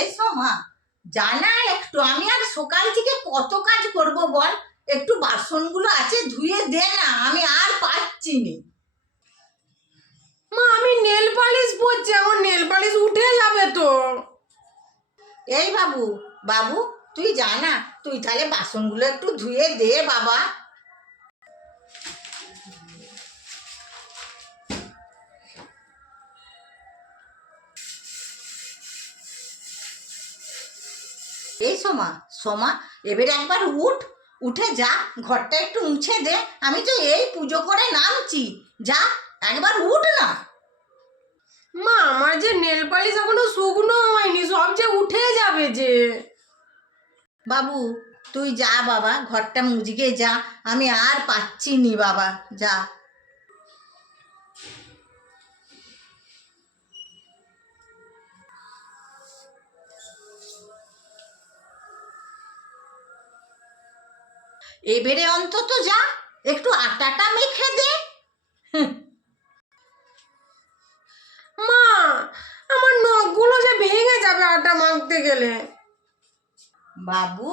এসো মা, জানা একটু, আমি আর সকাল থেকে কত কাজ করব বল। একটু বাসনগুলো আছে ধুয়ে দে না, আমি আর পাচ্ছি নি। মা আমি নেল পালিশ পরছি, আমার নেল পালিশ উঠে যাবে তো। এই বাবু, বাবু তুই জানা, তুই তাহলে বাসনগুলো একটু ধুয়ে দে বাবা। এই সোমা, সোমা এবারে একবার উঠ, উঠে যা, ঘরটা একটু মুছে দে। আমি তো এই পুজো করে নামছি, যা একবার উঠ না। মা আমার যে নেল পালিশ এখনো শুকনো হয়নি, সব যে উঠে যাবে যে। বাবু তুই যা বাবা, ঘরটা মুজগে যা, আমি আর পাচ্ছি নি বাবা, যা। এবারে অন্তত যা, একটু আটাটা মেখে দে। মা আমার নখগুলো যে ভেঙে যাবে আটা মাখতে গেলে। বাবু